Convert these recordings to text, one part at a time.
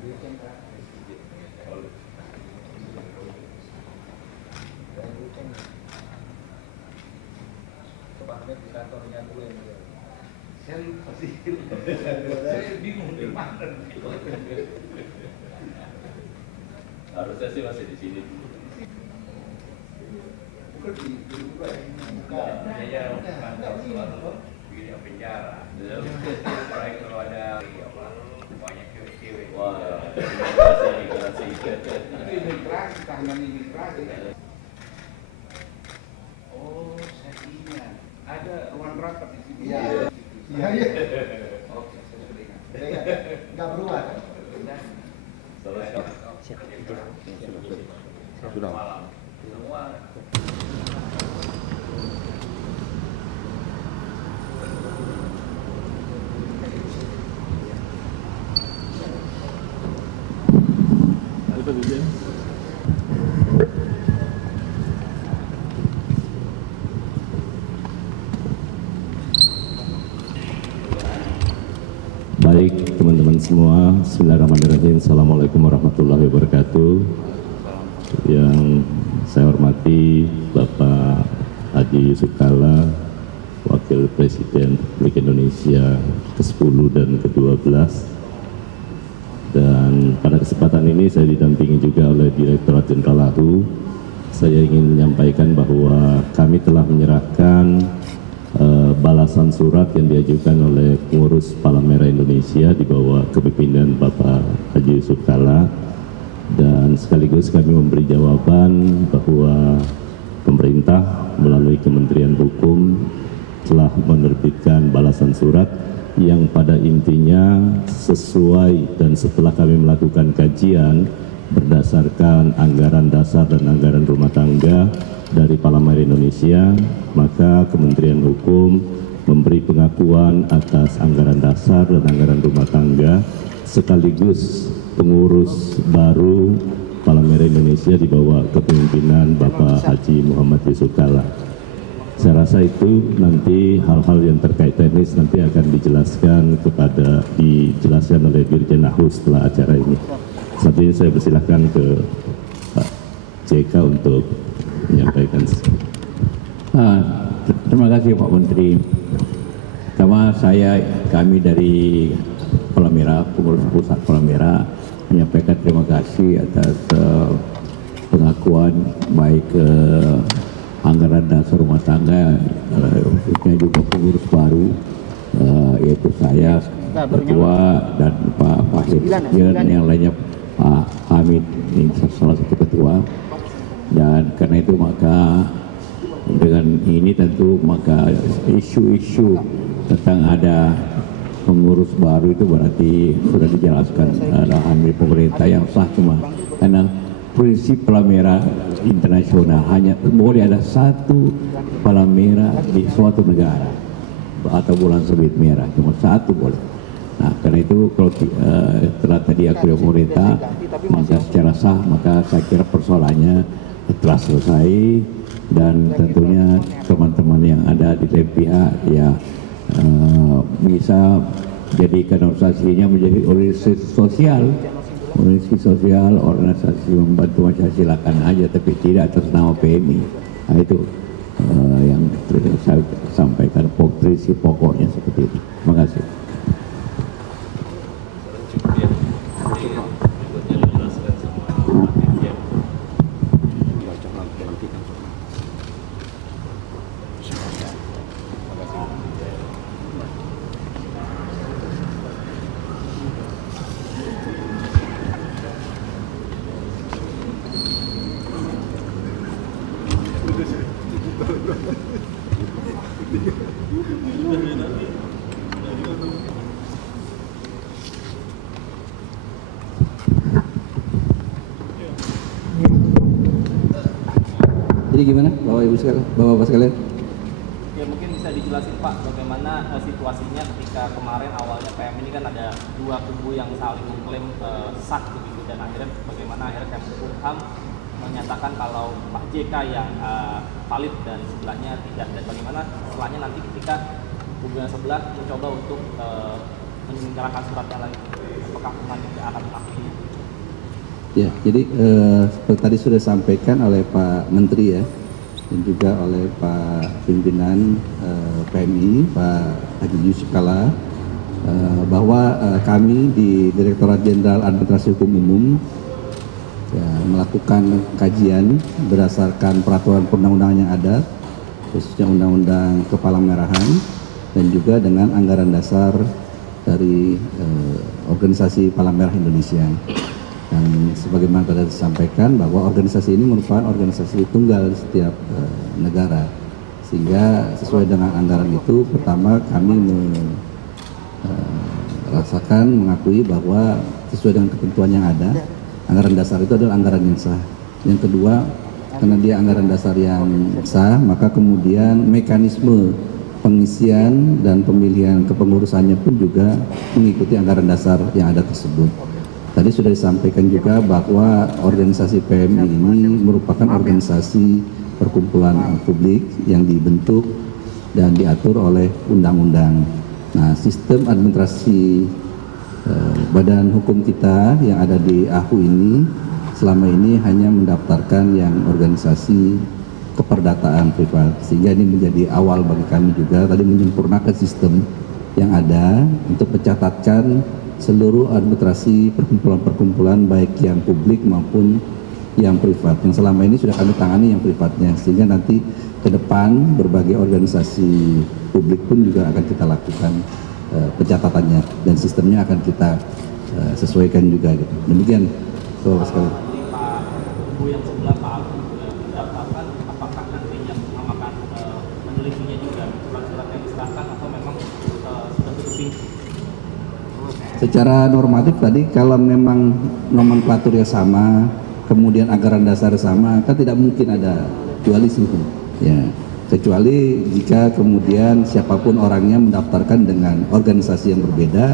Di kantornya gue saya lupa sih, saya bingung di mana. Harusnya sih masih di sini. Bukan di Dubai. Ya, kantor selalu begini penjara. Baik kalau ada banyak cewek-cewek. Wah, imigrasi. Itu imigrasi, tahanan imigrasi. Oh, saya ingat. Ada ruang rapat di sini. Iya. Oke, saya sudah ingat. Nggak berubah kan? Sudah. Semua. Baik teman-teman semua, bismillahirrahmanirrahim. Assalamualaikum warahmatullahi wabarakatuh. Yang saya hormati Bapak Haji Yusuf Kalla, Wakil Presiden Republik Indonesia ke-10 dan ke-12. Dan pada kesempatan ini saya didampingi juga oleh Direktorat Jenderal AHU. Saya ingin menyampaikan bahwa kami telah menyerahkan balasan surat yang diajukan oleh pengurus Palang Merah Indonesia di bawah kepemimpinan Bapak Haji Yusuf Kalla, dan sekaligus kami memberi jawaban bahwa pemerintah melalui Kementerian Hukum telah menerbitkan balasan surat yang pada intinya sesuai, dan setelah kami melakukan kajian berdasarkan anggaran dasar dan anggaran rumah tangga dari Palang Merah Indonesia, maka Kementerian Hukum memberi pengakuan atas anggaran dasar dan anggaran rumah tangga sekaligus pengurus baru Palang Merah Indonesia di bawah kepemimpinan Bapak Haji Muhammad Yusuf Kalla. Saya rasa itu nanti hal-hal yang terkait teknis nanti akan dijelaskan oleh Dirjen AHU setelah acara ini. Saat ini saya persilahkan ke Pak JK untuk menyampaikan. Terima kasih Pak Menteri. Pertama kami dari Palang Merah, pengurus pusat Palang Merah, menyampaikan terima kasih atas pengakuan baik anggaran dasar rumah tangga, khususnya juga pengurus baru, yaitu saya ketua dan Pak Fahid dan yang lainnya Pak Hamid, ini salah satu ketua. Dan karena itu maka dengan ini tentu maka isu-isu tentang ada pengurus baru itu berarti sudah dijelaskan arahan dari pemerintah yang sah, cuma karena prinsip Palang Merah internasional hanya boleh ada satu Palang Merah di suatu negara atau bulan sabit merah, cuma satu boleh. Nah, karena itu kalau setelah tadi aku pemerintah maka secara sah, maka saya kira persoalannya telah selesai, dan tentunya teman-teman yang ada di lain pihak ya bisa jadikan organisasinya menjadi organisasi sosial, organisasi membantu masyarakat, silakan aja, tapi tidak atas nama PMI. Nah, itu yang saya sampaikan, prinsip pokoknya seperti itu. Terima kasih. Jadi gimana Bapak-Ibu sekalian? Ya mungkin bisa dijelasin Pak bagaimana situasinya ketika kemarin awalnya PM ini kan ada dua kubu yang saling mengklaim sah begitu, dan akhirnya bagaimana akhirnya Kemenkumham menyatakan kalau Pak JK yang valid dan sebelahnya tidak, dan bagaimana setelahnya nanti ketika kubu yang sebelah mencoba untuk menyingkirkan suratnya lagi, apakah nanti akan mengakui Ya, jadi seperti tadi sudah disampaikan oleh Pak Menteri ya, dan juga oleh Pak Pimpinan PMI, Pak Haji Yusuf Kalla, bahwa kami di Direktorat Jenderal Administrasi Hukum Umum ya, melakukan kajian berdasarkan peraturan perundang-undangan yang ada, khususnya Undang-Undang Kepala-Merahan, dan juga dengan anggaran dasar dari Organisasi Palang Merah Indonesia. Dan sebagaimana tadi disampaikan bahwa organisasi ini merupakan organisasi tunggal di setiap negara, sehingga sesuai dengan anggaran itu, pertama kami mengakui bahwa sesuai dengan ketentuan yang ada, anggaran dasar itu adalah anggaran yang sah. Yang kedua, karena dia anggaran dasar yang sah, maka kemudian mekanisme pengisian dan pemilihan kepengurusannya pun juga mengikuti anggaran dasar yang ada tersebut. Tadi sudah disampaikan juga bahwa organisasi PMI ini merupakan organisasi perkumpulan publik yang dibentuk dan diatur oleh undang-undang. Nah, sistem administrasi badan hukum kita yang ada di AHU ini selama ini hanya mendaftarkan yang organisasi keperdataan privat, sehingga ini menjadi awal bagi kami juga tadi menyempurnakan sistem yang ada untuk mencatatkan seluruh administrasi perkumpulan-perkumpulan baik yang publik maupun yang privat. Yang selama ini sudah kami tangani yang privatnya, sehingga nanti ke depan berbagai organisasi publik pun juga akan kita lakukan pencatatannya dan sistemnya akan kita sesuaikan juga. Gitu. Demikian, Bapak sekalian. Jadi Pak Kubu yang sebelah Pak Abu mendaftarkan, apakah nantinya akan menelitinya juga surat-surat yang diserahkan atau memang sudah tutup pintu? Secara normatif tadi kalau memang nomenklaturnya sama, kemudian anggaran dasar sama, kan tidak mungkin ada dualisme. Ya, kecuali jika kemudian siapapun orangnya mendaftarkan dengan organisasi yang berbeda,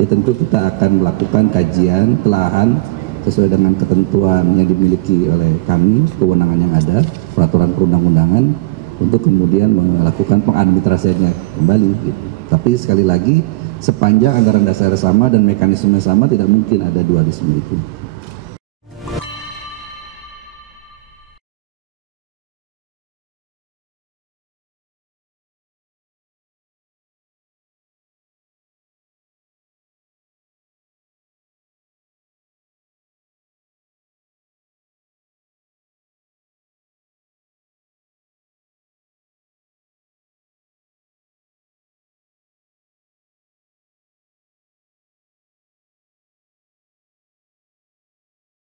ya tentu kita akan melakukan kajian, telahan sesuai dengan ketentuan yang dimiliki oleh kami, kewenangan yang ada, peraturan perundang-undangan, untuk kemudian melakukan pengadministrasiannya kembali. Gitu. Tapi sekali lagi, sepanjang anggaran dasar sama dan mekanisme sama, tidak mungkin ada dualisme itu.